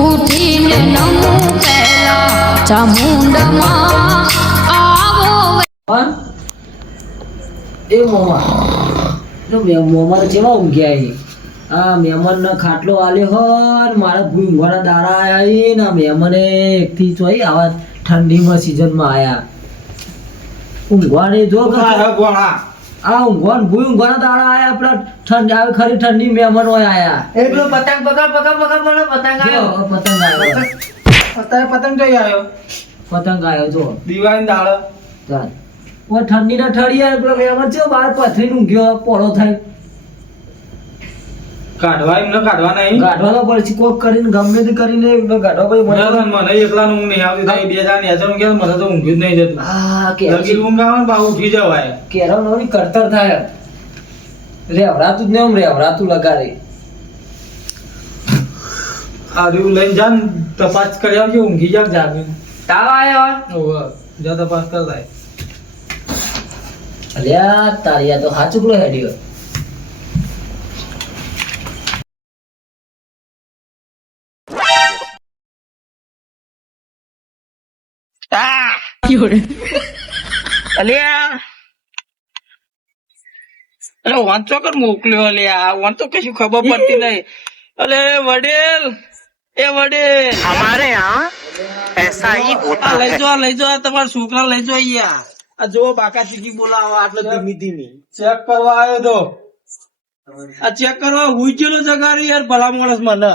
ઉઠીને નમું પહેલા ચામુંડમાં આવો એ મોમા. મોમાં તો કેવા ઊંઘ્યા એ? આ મહેમાન ખાટલો આલે હોન મારા ઊંઘવાના દારા આયા ઈ ને આ મહેમાને એકથી ચોઈ આવા ઠંડીમાં સિઝનમાં આયા. ઊંઘવાની જો કે આ ઊંઘવાન ભૂઈ ઊંઘવાના દાડા આયા આપણા ઠંડ આવે ખરી ઠંડી મહેમાન હોય આયા એટલો પતંગ પકડ પકડ પકડ મને પતંગ આવ્યો. પતંગ આવ્યો. અત્યારે પતંગ જોઈ આવ્યો? પતંગ આવ્યો જો. દિવાળી દાડો. ચાલ. ઓ ઠંડીના ઠળી આવે પેલો મહેમાન છે બહારનું ઊંઘ્યો પોળો થાય. કાઢવા એમને કાઢવા નહીં? ગાઢવાનો પડશે કોક કરીને ગમે તે કરીને એમને કાઢવા પછી મને મને એકલાનું ઊંઘ નહીં આવતી. થાય બે જણા ને ઊંઘે તો મને તો ઊંઘ જ નહીં જતું. આ કે લગી ઊંઘ આવે ને બા ઉઠી જવાય. કેરો નવરી કરતર થાય. રેવરાતું જ ને આમ રેવરાતું લગાડે. આ રહ્યું લઈને જાન તપાસ કરી આવજો ઊંઘી જા જાગીને તાવ આવ્યો ઓવે, જા તપાસ કરતા અલ્યા તારી આ તો હાચુકલો હેડ્યો. અલ્યા. અરે વાંચો ચેક કરવા આવ્યો તો. આ ચેક કરવા હુઈ ગયેલો યાર ભલા માણસ મને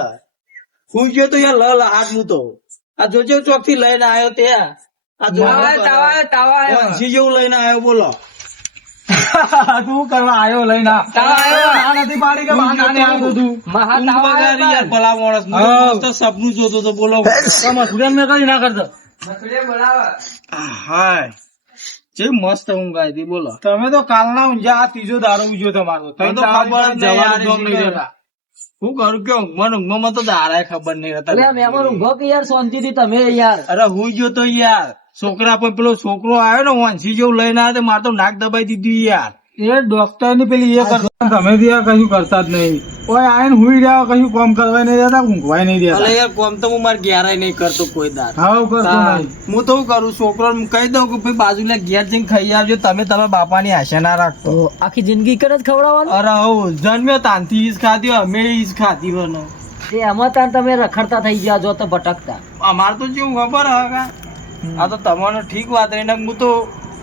હુઈ તો યાર લલ હાથ મૂતો આ જોજો ચોક લઈને આવ્યો ત્યાં. વંશી જેવું લઈને આવ્યો બોલો. તું કરવા આવ્યો લઈને. આ. તાવ આવ્યો. ના નથી પાડી કે નાની આવતું તું યાર ભલા માણસ. મને સપનું જોતો તો બોલો. મસુરિયા મેં કઈ ના કરતો? હાય. જે મસ્ત ઊંઘ આવી હતી બોલો. તમે તો કાલના ઊંઝા આ ત્રીજો દારો ઉજ્યો તમારો. તમે તો ખબર? હું કરું કે ઊંઘમાં ઊંઘમાં તો દારા ખબર નહીં હતા ઊંઘો કે યાર શાંતિથી તમે યાર. અરે હું ગયો તો યાર. છોકરા પર પેલો છોકરો આવ્યો ને વાંસી જેવું લઈને આવ્યો મારે તો નાક દબાઈ દીધું યાર. એ ડોક્ટરની પેલી એ કરતા તમે ત્યાં કશું કરતા જ નહીં. ઓય આયન હુઈ રહ્યા કશું કોમ કરવા નહીં દેતા ઊંઘવાય નહીં અલે દેતા યાર કોમ તો હું મારે ઘેરાય નહીં કરતો કોઈ દાર હાવ કરતો નહીં. હું તો કરું છોકરો કહી દઉં કે ભાઈ બાજુના ઘેર જઈને ખાઈ આવજો તમે તમારા બાપાની આશા ના રાખતો આખી જિંદગી કરે જ ખવડાવવાનું? અરે હો જન્મ્યો તાનથી ઈજ ખાધી અમે ઈજ ખાધી બનો. તે એમાં તાન તમે રખડતા થઈ ગયા જો તો ભટકતા. અમાર તો જેવું ખબર હે આ તો તમારો ઠીક વાત રહીને હું તો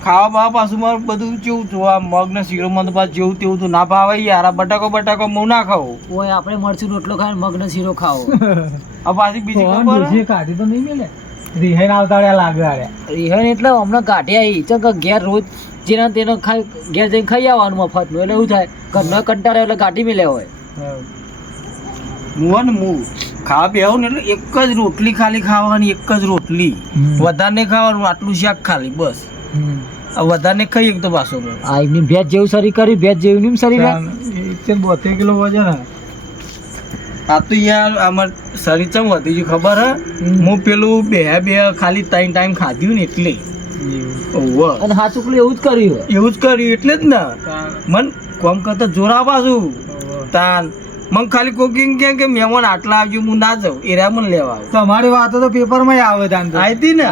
ખાવા બાવા પાછું મારું બધું કેવું જોવા મગ ને શીરો માં તો પાછું જેવું તેવું તો ના ભાવે યાર આ બટાકો બટાકો હું ના ખાઉં. ઓય આપણે મરચું રોટલો ખાવ મગ ને શીરો ખાવો. આ પાછી બીજી ખબર? કાઢી તો નહીં મેલે? રિહાઈને આવતા રહ્યા લાગે આરે એટલે હમણાં કાઢ્યા ઈ ચક ઘેર રોજ જેના તેનો ખાઈ ઘેર જઈને ખાઈ આવવાનું મફતનું. એટલે એવું થાય ઘરનો કંટાળે એટલે કાઢી મિલે હોય. હું. હે ને હું ખાવા પીવાનું ને એટલે એક જ રોટલી ખાલી ખાવાની એક જ રોટલી. વધારે નહીં ખાવાનું આટલું શાક ખાલી બસ. આ વધારે ખાઈ એક તો પાછો. આ એમની ભેજ જેવું સરી કરી ભેજ જેવું નહીં શરીર હે? એકસો બોતેર કિલો વજન આ? તો યાર અમાર શરીર ચમ વધી ગયું ખબર હે? હું પેલું બે બે ખાલી ત્રણ ટાઈમ ખાધ્યું ને એટલે. અને હા ચૂકલું એવું જ કર્યું એવું જ કર્યું એટલે જ ને. મન કોમ કરતા જોરા પાછું તાન. મન ખાલી કોકિંગ કે કે મહેમાન આટલા આવજો હું ના જાઉં. એરા મને લેવા તમારી વાતો તો પેપરમાં આવે તાન આવી ને?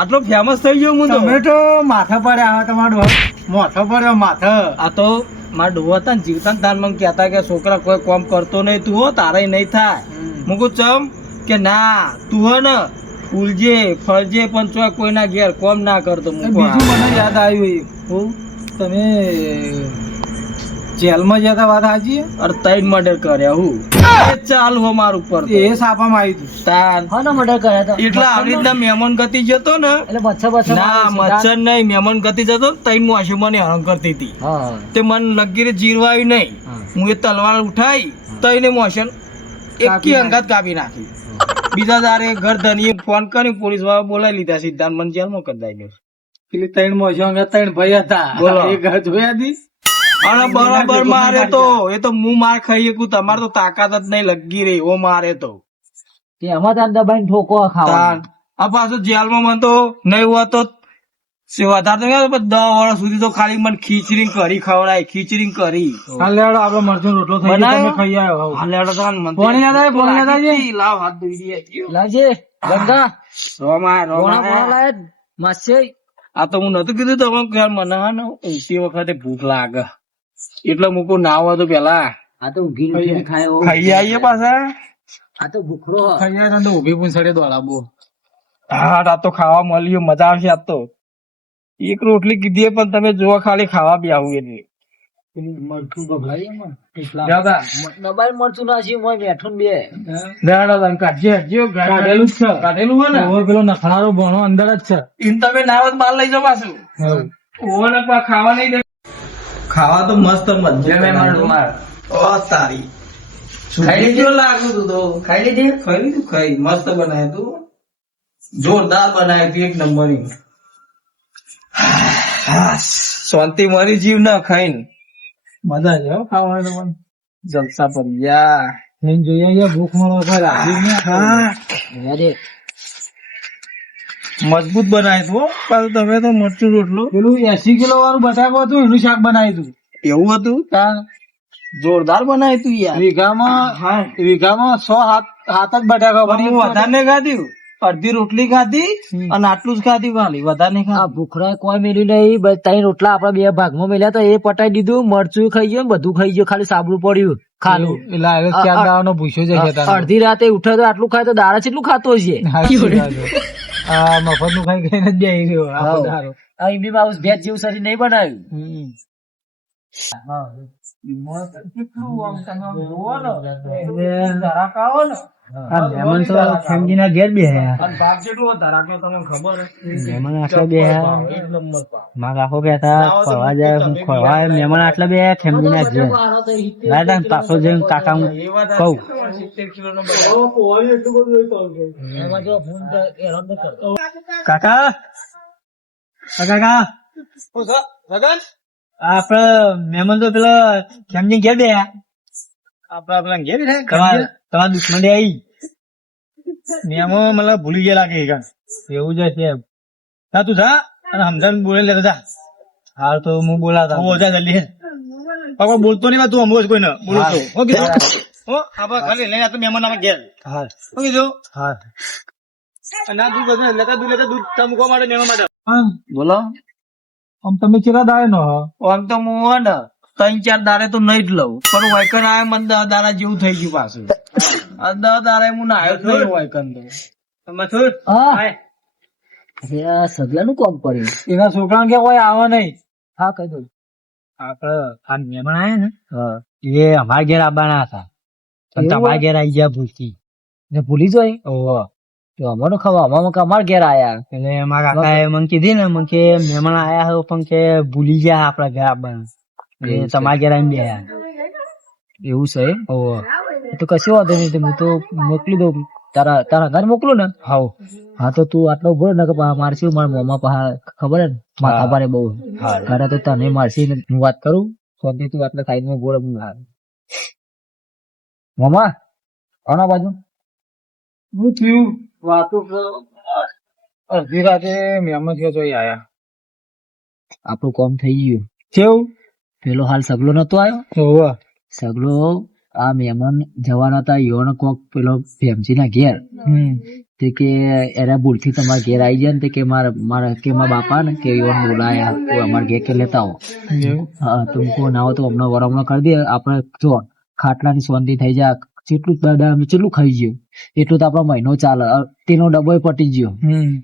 આટલો ફેમસ થઈ ગયો હું તમે તો માથા પડ્યા આવે તમારો માથા પડ્યો માથા. આ તો મારા ડોહા હતા ને જીવતા તાન મને કહેતા કે છોકરા કોઈ કોમ કરતો નહીં તું હો તારે નહીં થાય. હું કહું ચમ કે ના તું હો ને ફૂલજે ફળજે પણ ચોય કોઈના ઘેર કોમ ના કરતો. બીજું મને યાદ આવ્યું હું? તમે જેલમાં જતા વાત સાચી અરે તઈ મર્ડર કર્યા હું? એ ચાલ હો મારું ઉપર એ સાપામાં આવી તું તાર. હા ને મર્ડર કર્યા તો એટલે આવી રીતના મહેમાન ગતિ જતો ને? એટલે મચ્છર બચ્છર ના મચ્છર નહીં મહેમાન ગતિ જતો તૈન મોસી મને હરણ કરતી હતી. હા. હા તે મન લગીરે જીરવાયું નહીં. હું. એ તલવાર ઉઠાઈ તઈને મોશન એકી અંગાત કાપી નાખી. બીજા દારે ઘર ધનીએ ફોન કરી પોલીસવાળા બોલાવી લીધા સિદ્ધાંત મને જેલમાં કરી દાઈ પેલી ત્રણ મોજો ત્રણ ભાઈ હતા. એ ઘર જોયા હતી અને બરાબર મારે તો. એ તો હું માર ખાઈ શકું તમારે તો તાકાત જ નહીં લગી રહી ઓ મારે તો. તે એમાં તાન દબાઈને ઠોકો ખાવા આ પાછો જેલમાં મને તો નહીં હોતો સે વધારે તો દસ વર્ષ સુધી તો ખાલી મને ખીચડી કરી ખવડાય ખીચડી કરી. હાલ લેવડો આપડે મરચું રોટલો થઈ ગયો તમે ખાઈ આવ્યો હાલે હેડો તો તો- પાણી આય, પાણી આય. લાવ હાથ ધોઈ દે લાજે ગંગા. રોમા, રોમા. માસે. આ તો હું નતું કીધું તમે કે મને ઉલટી વખતે ભૂખ લાગે. એટલે મૂકો ના હોય તો પેલા. આ તો ઊંઘી ખાયો. ખાઈ આવીએ પાછા. આ તો ભૂખરો ખાઈ આવ્યા તો ઊભી પૂંછડે દોડાબો હા આ તો ખાવા મળ્યું મજા આવશે આ તો. એક રોટલી કીધી પણ તમે જોવા ખાલી ખાવા બી આવું એટલે. મરચું બગડાય એમાં. નબાઈ મરચું નાખ્યું મોય બેઠું બે. દાદા તમે કાઢજે હજી કાઢેલું જ છે. કાઢેલું હોય ને? ઓવે પેલો નખરારો ભણો અંદર જ છે. તમે ના લઈ જાઓ પાછું. ઓવન ખાવા નહીં દે. ખાવા તો મસ્ત મજા તારી. ખાઈ લીધું લાગુ તું તો. ખાઈ લીધી? ખાઈ લીધું? ખાઈ. મસ્ત બનાવ્યું તું. જોરદાર બનાવ્યું તું એક નંબર શાંતિ મરી જીવ ના ખાઈને. મજા છે હો ખાવાનું પણ. જલસા પર યા અહીંયા ભૂખ મળવા રાજી ને મજબૂત બનાવ્યું તું પાછું તમે તો મરચું રોટલો. પેલું એસી કિલો વાળું બટાકો હતું એનું શાક બનાવી તું. એવું હતું? જોરદાર બનાવી તું યાર. વીઘામાં હા. વીઘામાં સો હાથ હાથ જ બટાકા પણ વધારે ખાધ્યું અડધી રોટલી ખાધી અને આટલું જ ખાધી ખાલી વધારે નહીં ખાધી. ભૂખરા કોઈ મેલી નહીં. ત્રણ રોટલા આપડા બે ભાગમાં મેલ્યા તો એ પટાઈ દીધું મરચું ખાઈ ગયું બધું ખાઈ ગયું. ખાલી સાબડું પડ્યું ખાલું. એટલે ચાર દાવાનો ભૂસ્યો છે અડધી રાતે ઉઠે તો આટલું ખાય તો દાળ કેટલું ખાતો છે. આ મફતનું ખાઈ ખાઈને જ બેહી રહ્યો આખો હાવ. આ ઇમલી માં ભેજ જેવું શરીર નહીં બનાવ્યું. હમ. આ મહેમાન તો ખેમજીના ઘેર બેહ્યા. મહેમાન આટલા બેહ્યા. મારા કાકો કહેતા ફરવા જાય હું ફરવા મહેમાન આટલા બે ઘેર. પાછો જઈને કાકા હું કહું. કાકા? કાકા? આપડે મહેમાન તો પેલા ખેમજી ઘેર બે આપડે પેલા ઘેર તમારા દુશ્મન આવી. નિયમો મતલબ ભૂલી ગયા લાગે કાં. એવું જ છે ના તું જા અને સમજાન બોલે લેતા જા. હાલ તો હું બોલાતા હું ઓછા જલ્દી પાકો બોલતો નહીં તું કોઈ કોઈને. બોલું તો હો કીધું? હો આપણે ખાલી લઈને આ તો મહેમાન આપણે ઘેર. હા હો કીધું? હા ના દૂધ બધું લેતા દૂધ લેતા દૂધ ચા મૂકવા માટે મહેમાન માટે. બોલો. આમ તમે ચેલા દાડે નો આમ તો હું હે ને ત્રણ ચાર દાડે તો નહીં જ લઉં. પણ વાયકન આવે મને દસ દાડા જેવું થઈ ગયું પાછું. આ તારે હું નાયો જ નહીં વાયકન મથુર હા. અરે આ કોમ કર્યું એના છોકરા કે કોઈ આવે નહીં? હા કહી દઉં. આપડે આ મહેમાન આયા ને? એ અમારા ઘેર આવવાના હતા. તમારા હોય? ઘેર આવી ગયા ભૂલથી. ને ભૂલી જોઈ? ઓહો. તો અમારું ખબર અમારું કે અમારા ઘેર આયા. એટલે મારા કાકાએ મને કીધી ને મને કે મહેમાન આયા હો પણ કે ભૂલી ગયા આપડા ઘેર આવવાના છે. તમારા ઘેર આવીને બેહ્યા. એવું છે? ઓહો. એ તો કશું વાંધો નહીં તો હું તો મોકલી દઉં. તારા તારા ઘર મોકલું ને? હાઉ. હા તો તું આટલો બોલ ને કે મારસી મારા મોમાં પા ખબર ને? માથા પારે બહુ. ઘરે તો તને મારસી ને હું વાત કરું? શાંતિ તું આટલા સાઈડમાં બોલે હું હા મોમા? કોના બાજુ? હું થયું? વાતો અડધી રાતે મહેમાન થયો તો આયા. આપણું કામ થઈ ગયું. કેવું? પેલો હાલ સગલો નતો આવ્યો સગલો આ મહેમાન જવાના હતા યોણ કોક પેલો ફેમસી ના ઘેર તે કે એના ભૂલથી તમારા ઘેર આવી જાય ને તે કે મારા મારા કે મારા બાપા ને કે યોન બોલાયા અમારા ઘેર કે લેતા હો હા તુમકો ના હો તો હમણાં વરામણો કરી દે. આપણે જો ખાટલાની શાંતિ થઈ જાય જેટલું દાદા અમે જેટલું ખાઈ ગયું એટલું તો આપણો મહિનો ચાલે. તેનો ડબ્બો પટી ગયો.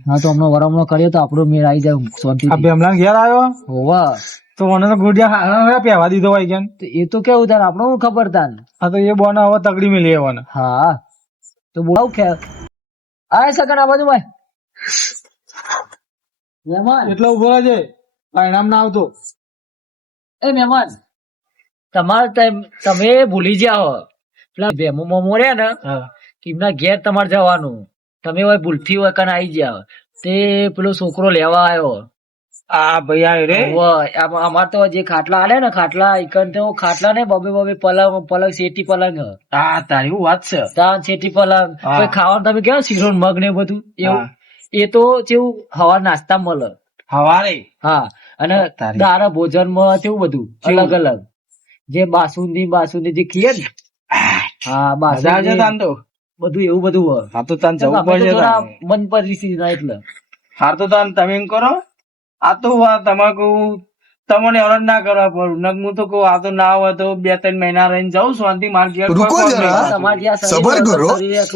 હા તો હમણાં વરામણો કર્યો તો આપણો મેળ આવી જાય સોંધી આ ઘેર આવ્યો? હોવા. તો મને તો ગુડિયા હારા પહેવા દીધો હોય કેમ એ તો કેવું તાર? આપણો હું ખબર તાન હા તો એ બોના હવે તગડી મેલી આવવાના હા. તો બોલાવ કે આય સકન આ બાજુ ભાઈ મહેમાન. એટલો ઊભો રહેજે. પરિણામ ના આવતો. એ મહેમાન તમારે તેમ- તમે ભૂલી જાઓ પેલા ભેમો મોમો રહ્યા ને એમના ઘેર તમારે જવાનું. તમે હોય ભૂલથી હોય કને આવી જાવ તે પેલો છોકરો લેવા આવ્યો. આ ભાઈ આયો રે. અમાર તો જે ખાટલા આલે ને ખાટલા ઇકન તો ખાટલા ને બબે બબે પલંગ પલંગ શેટી પલંગ. હા તારી હું વાત છે. તાન શેટી પલંગ. ખાવાનું તમે કેવા શીરો મગ ને બધું? એવું? એ તો જેવું હવા નાસ્તા મળે હવારે? હા. અને તારા. ભોજન ભોજનમાં કેવું બધું અલગ અલગ. જે બાસુંદી બાસુંદી જે ખીએ ને. હા બાસુંદી. તો. બધું એવું બધું હા તો તાન જવું પડશે થોડા તાન. મન ના એટલે. હાર તો તાન તમે એમ કરો. આ તો આ તમાકુ તમને હેરાન ના કરવા પડું. નક હું તો કહું આ તો ના હોય તો બે ત્રણ મહિના રહીને જાઉં શાંતિ માર ઘેર. રૂકો જરા. સબર કરો.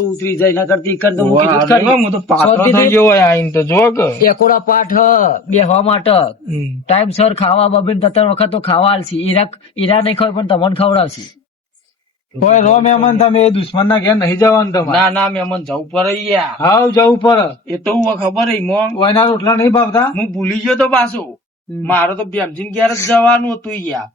ઉતરી જાય ના કરતી હું તો પાતળો થઈ ગયો હોય આઈને તો જો કે. એકોડા પાઠ બેહવા માટે. ટાઈમ સર ખાવા બબીન ત્રણ વખત તો ખાવા આલશે ઈરા ઈરા નહીં ખાય પણ તમને ખવડાવશે. કોઈ રો મહેમાન તમે એ દુશ્મન ના ઘેર નહીં જવાનું તમારે. ના ના મેમન જવું પડે યાર. હાવ જવું પડે. એ તો હું ખબર હે મોં કોઈના રોટલા નહીં ભાવતા? હું ભૂલી ગયો તો પાછો. મારે તો ભેમજીન ઘેર જ જવાનું હતું યાર.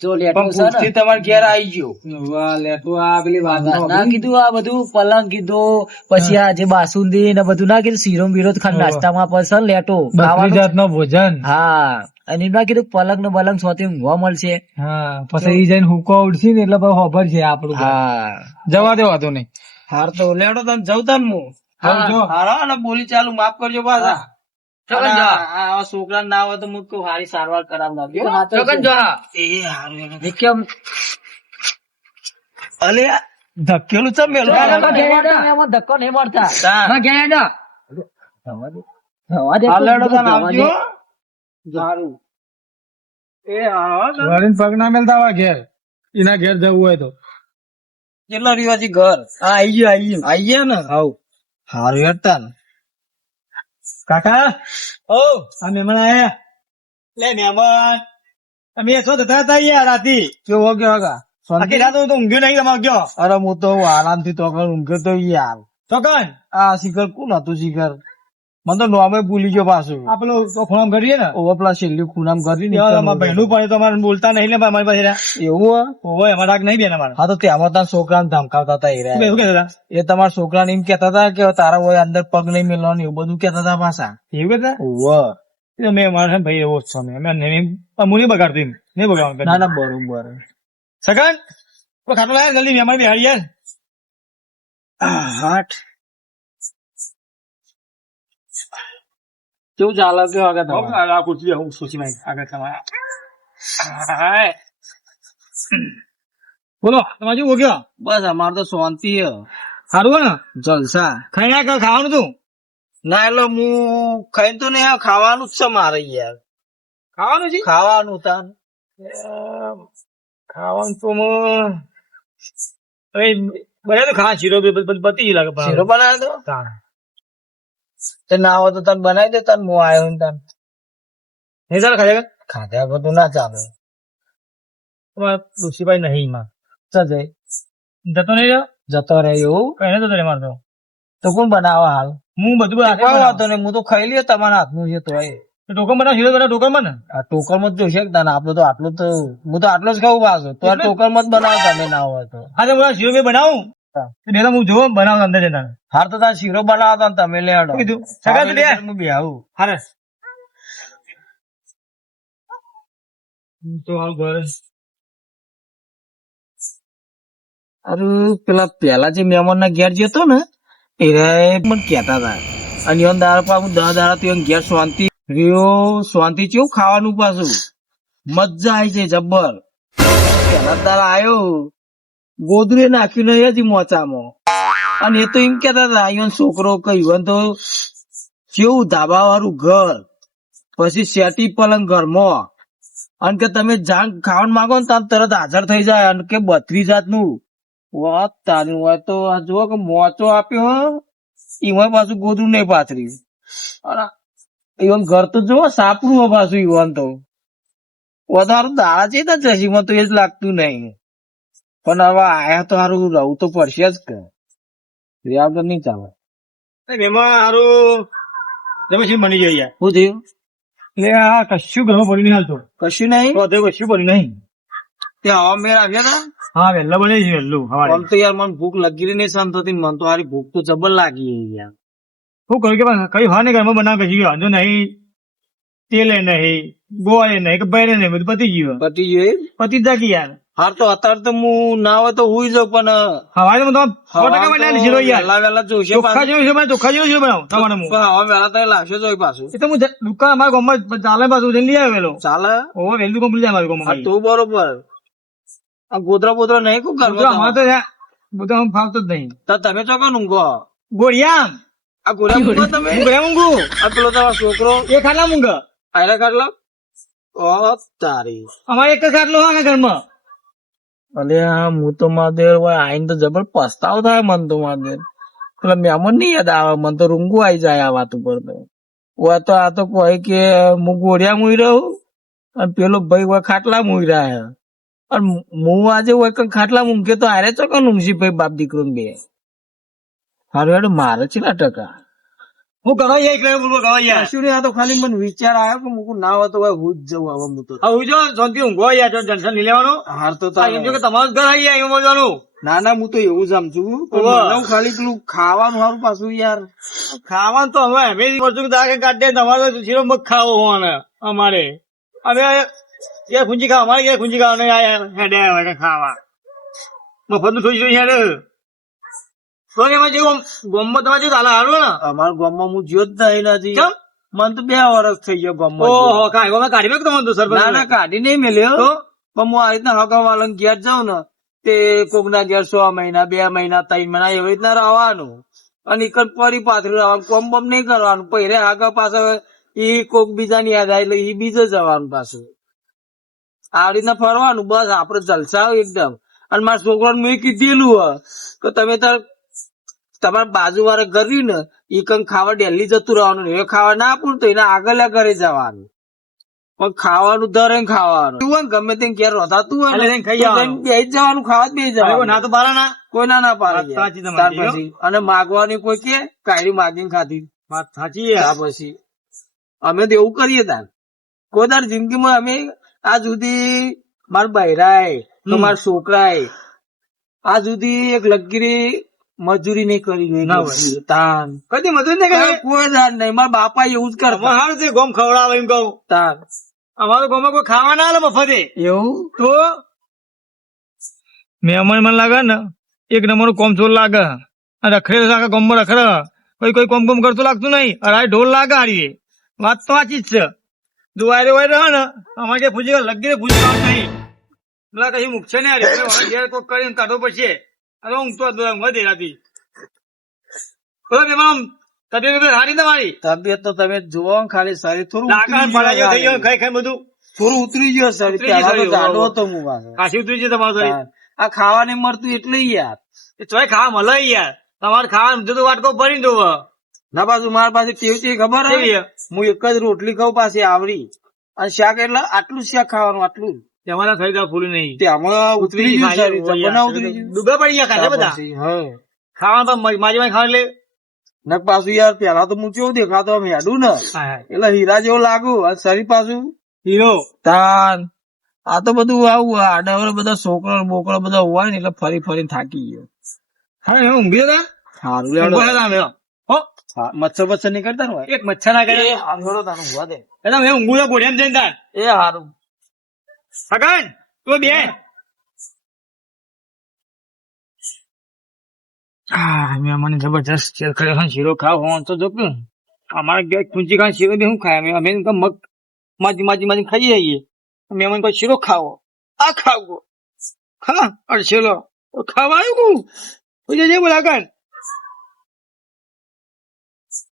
જો લેટો છે ને. ભૂલથી ઘેર આવી ગયો. વાહ, લેતું આ પેલી વાત ના ના કીધું આ બધું પલંગ કીધું પછી આ જે બાસુંદી ને બધું ના કીધું શીરો બીરો ખાલી નાસ્તામાં પડશે લેટો. બકરી ખાવાનું. ભોજન. હા અને એમ કીધું પલંગ ને બલંગ સોથી ઊંઘવા મળશે. હા પછી ઈ જઈને હુકો ઉડશે ને એટલે ખબર છે આપણું હા. જવા દે વાંધો નહીં. હાર તો લેટો તમે જવું તમ હું. હા. જો. અને બોલી ચાલુ માફ કરજો પાછા. છોકરા ના હોય તો હું હારી સારવાર કરાવ. અલે ધકેલું મેલું. ધક્કો નહીં મારતા, એમાં ધક્કો નહીં મારતા. તાન. માં ઘેર સારું પગ ના મેલતા એના ઘેર જવું હોય તો. કેટલા રિવાજી ઘર? આ આઈ ગયો આઈ ગયો. આઈ ગયા ને? હાવ હારું હેડતા ને કાકા? ઓ આ મહેમાન આયા. લે મહેમાન. તમે શું થતા હતા યાર રાતી? કેવો ગયો કાકા? આખી રાત હું તો ઊંઘ્યો નહીં તમારે ગયો. અરે હું તો આરામથી તો ઊંઘ્યો તો યાર. તો કન આ શિખર કોણ હતું શિખર? મને તો નોમે ભૂલી ગયો પાછું. આ તો ખૂણામ કરીએ ને? ઓવર પેલા છેલ્લી ખૂણામ કરી ને બહેનું પણ એ તો અમારે બોલતા નહીં ને મારી પાસે એવું? ઓવે અમારા નહીં બેન અમારા. હા તો ત્યાં તાર છોકરાને ધમકાવતા હતા એ રહ્યા. એ તમારા છોકરાને એમ કેતા હતા કે તારા હોય અંદર પગ નહીં મેળવાનું એવું બધું કેતા હતા પાછા. એવું કેતા ઓવે. મેં મારા ભાઈ એવો જ સમય. અમે નહીં- બગાડતો નહીં બગાડવાનું ના ના બરોબર. સગન ખાટલો લાય જલ્દી અમારી બેહાડી યાર હાટ. કેવું ચાલે કે આગળ તમારે? આ ખુરશી હું ખુરશી આગળ તમારે. હાય. બોલો તમારે શું ગયો બસ અમારે તો શાંતિ હે સારું ને જલસા ખાઈ ના ખાવાનું તું ના એટલે હું ખાઈ તો નહીં આ ખાવાનું જ છે મારે યાર ખાવાનું છે ખાવાનું તાન ખાવાનું તો બધા તો ખા શીરો બી પતી લાગે. શીરો બનાવ્યો તો. તે ના હોય તો તને બનાવી દે તને હું આવ્યો ને તને. નહીં ચાલે ખાધા? ખાધા બધું ના ચાલે. ઋષિભાઈ નહીં માં ચાલ જાય જતો નહીં રહ્યો જતો રહે એવું કઈ નતો તને મારતો? તો કોણ બનાવે હાલ? હું બધું બનાવું. વાંધો હું તો ખાઈ લઈએ તમારા હાથનું છે તો ટોકર તો ટોકન બનાવ શીરો માં ને આ ટોકરમાં જ જોઈશે કે તને આપડે તો આટલું તો હું તો આટલો જ ખાવું પાછો. તો આ ટોકરમાં જ બનાવો તમે ના હોય તો. હા તો બધા શીરો બનાવું? હા. બે હું જોઉં બનાવું અંદર જતા હાર તો તાર શીરો બનાવતા તમે લે શું કીધું? સગા લે. હું બે આવું. હારે તો હાલ ઘરે. અરે પેલા પેલા જે મહેમાન ના ઘેર જતો ને એ પણ કેતા હતા. અને એનો દાડા પાછું દસ દાડા તો એનો ઘેર શાંતિ રિયો શાંતિ કેવું ખાવાનું પાછું? મજા આવી છે જબ્બર પેલા દાડા આયો. ગોદરે નાખ્યું નહીં હજી મોચામાં. અને એ તો એમ કેતા હતા અહીંયા છોકરો કહ્યું તો કેવું ધાબા વાળું ઘર? પછી શેટી પલંગ ઘરમાં. અને કે તમે જાણ ખાવાનું માંગો ને તમે તરત હાજર થઈ જાય અને કે બત્રીસ જાતનું. વાત તારી હોય તો આ જુઓ કે મોચો આપ્યો એમાં પાછું ગોદરું નહીં પાથર્યું. અરે, ઈવન ઘર તો જુઓ સાપરું હો પાછું ઈવન તો. વધારે દાળા છે તો જશીમાં તો એ જ લાગતું નહીં. પણ હવે આયા તો સારું રહું તો પડશે જ કે. રિયા તો નહીં ચાલે. એમાં હારું તમે શું બની જઈએ શું થયું? એ આ કશું ઘણું બની નહીં હાલતું. કશું નહીં? તો કશું બની નહીં. તે હવા મેર આવ્યા હતા હા વહેલા બને છે વહેલું આમ હવારે તો યાર મને ભૂખ લગી રહી નહીં શાંત થતી મને તો હારી ભૂખ તો જબર લાગી યાર. શું કહ્યું કે કઈ હા ને ઘરમાં બનાવ કશું વાંધો નહીં. તેલે નહીં ગોળે નહીં કે બૈરે નહીં બધું પતી ગયું. પતી ગયું પતી જાગી યાર. હાર તો અત્યારે તો હું ના હોય તો હુઈ જાઉં પણ હવારે હું તમે સો ટકા શીરો યાર. વહેલા વહેલા જોઈશે ચોખ્ખા. જેવું છે મને ચોખ્ખા જેવું છે બનાવો તમારે હું હવે વહેલા તો લાગશે જોઈ પાછું. એ તો હું દુકાન અમારા ગામમાં ચાલે પાછું જઈને લઈ આવેલો ચાલે? ઓ વહેલું કમ્પ્લીટ અમારા હા ગામમાં તું બરોબર. આ ગોદરા બોદરા નહીં કોઈ તો અમારે કરવા તો યા- ફાવતો જ નહીં. તો તમે ચોકન ઊંઘો? ગોળિયામ. આ ગોળિયા તમે? હું ગયા ઊંઘું. આ પેલો તમારો છોકરો? એ ખાટલા ઊંઘ આયરા કાઢલો ઓ તારી. અમારે એક ખાટલો હા ઘરમાં. અલે આ હું તો માદેર આઈને તો જબર પસ્તાવ થાય મન તો માદેર પેલા મેમન નહીં યાદ આવે, મન તો રૂંગું આવી જાય આ વાત ઉપર તો. વા તો આ તો કહે કે હું ગોળિયા મુઈ રહું અને પેલો ભાઈ હોય ખાટલા મુઈ રહ્યા હે. અને હું આજે હોય કંઈક ખાટલા મૂકે તો આરે ચોકન ઊંઘી ભાઈ બાપ દીકરો બે. હારું હેડો, મારે છેલ્લા ટકા. હું ગવાઈ એક રહ્યો બોલો ગવાઈ યાર શું આ તો ખાલી મને વિચાર આવ્યો કે મૂકું ના હોય હું જ જવું હવે હું તો. હું જો શાંતિ ઊંઘો યાર તો ટેન્શન લઈ લેવાનું. હાર તો એમ જો કે તમારું ઘર આવી જાય એવું બોલવાનું. ના ના હું તો એવું જ આમ છું હું ખાલી પેલું ખાવાનું સારું પાછું યાર. ખાવાનું તો હવે અમે વર્ષું દાગે કાઢે તમારે શીરો મગ ખાવો હોવાને અમારે. અમે એ ખુંજી ખાવા અમારે એ ખુંજી ખાવાનું આયા હેડે ખાવા. મફતનું થોડી થોડી હેડે. તો એમાં જેવું ગોમમાં તમારે જેવું ચાલે હારું ને. અમારા ગામમાં હું જ્યો જ નહીં નથી કેમ? મને તો બે વર્ષ થઈ ગયા ઓહો કાઢી અમે કાઢી મેં તમારે તો સરપંચ. ના ના કાઢી નહીં મેલ્યો. તો? પણ હું આ રીતના હગા ઘેર જાઉં ને તે કોક ના ઘેર છ મહિના બે મહિના ત્રણ મહિના એવી રીતના રહેવાનું. અને એક ફરી પાથરી રહેવાનું. કોમ બમ નહીં કરવાનું. પહેરે આગળ પાછળ ઈ કોક બીજાની યાદ આવે એટલે એ બીજે જવાનું પાછું. આ રીતના ફરવાનું. બસ આપડે જલસા એકદમ. અને મારા છોકરાને મેં કીધેલું હ કે તમે તાર તમારા બાજુ વાળા કરવી ને એ કંઈક ખાવા ડેલી જતું રહેવાનું એ ખાવા ના આપું તો એના આગળ ઘરે જવાનું. પણ ખાવાનું દરે ખાવાનું. તું હોય ગમે તે ક્યારે રોધાતું હોય ને બે જવાનું. ખાવા જ બે જવાનું. ના તો પારા ના. કોઈ ના ના પછી અને માગવાની કોઈ કે કાયરી માગીને ખાધી. સાચી પછી અમે તો એવું કરીએ તાર. કોઈ તાર જિંદગીમાં અમે આ સુધી મારા બૈરાય તો. મારા છોકરાય આ સુધી એક લગીરી મજૂરી નહીં કરી હોય. તાન. કદી મજૂરી નહીં કરી? કોઈ દાન નહીં મારા બાપા એવું જ અમારે હારું છે ગોમ ખવડાવે એમ કહું. તાન અમારે ગોમાં કોઈ ખાવા ના આલે મફતે. એવું? તો મહેમાન મને લાગે ને એક નંબર કોમ ચોર લાગે. અને રખડે લાગે ગોમમાં રખડે. કોઈ કોઈ કોમ કોમ કરતું લાગતું નહીં. અરે ઢોલ લાગે હારીએ. વાત તો સાચી જ છે. દુવારે વાય રહે ને અમારે ફૂજી પૂછી લગી ફૂજી નહીં. પેલા કઈ મૂકશે ને ઘેર કોક કરીને કાઢો પડશે. અરે હતો એમ વધે રાતી બોલો મહેમાન તબિયત બિબિયત સારી તમારી? તબિયત તો તમે ને ખાલી શરીર થોડું ઉતરી પડાયો થઈ ગયો ખાઈ ખાઈ બધું? થોડું ઉતરી ગયો શરીર. પહેલા તો જાડો હતો હું કાશી ઉતરી ગયો તમારો શરીર. આ ખાવા નહીં મળતું એટલે યાર. એ ચોય ખાવા મળે યાર. તમારે ખાવા જુદું વાટકો ભરી દો ના પાછું મારા પાસે કેવી છે ખબર હે? હું એક જ રોટલી ખાઉં પાસે આવડી અને શાક એટલે આટલું શાક ખાવાનું આટલું. તમારા ખરીદા ફૂલું નહીં. તે ઉતરી ગયું શરીર જબરના ઉતરી ગયું. ડૂબા પડી ગયા ખાધા બધા. ખાવા માજી માજી ખાવા એટલે ને પાછું યાર પેલા તો હું કેવું દેખાતો હેડું ને. એટલે હીરા જેવો લાગુ શરીર પાછું. હીરો. તાન. આ તો બધું આવું આડા બધા છોકરો બોકરો બધા હોય ને એટલે ફરી ફરી થાકી ગયો. હા હું ઊંઘી હતા? સારું હતા મચ્છર બચ્છર નહીં કરતા ને એક મચ્છર ના કરે. હારું તારું ઊંઘવા દે. એટલે હું ઊંઘું તો જઈને તાર એ હારું. સગન, તું બે. મેં મને જબરજસ્ત ચેલ કર્યો છે. શીરો ખાવ હોવાનું તો જો કે અમારે બે કુંચી ખાન શીરો બી હું ખાય? અમે અમે મગ માજી માજી માજી ખાઈ જઈએ મેં મને કોઈ શીરો ખાવો? આ ખાવો. ખા અડશેલો. શીરો ખાવા આવ્યું કહું પછી જે બોલા કર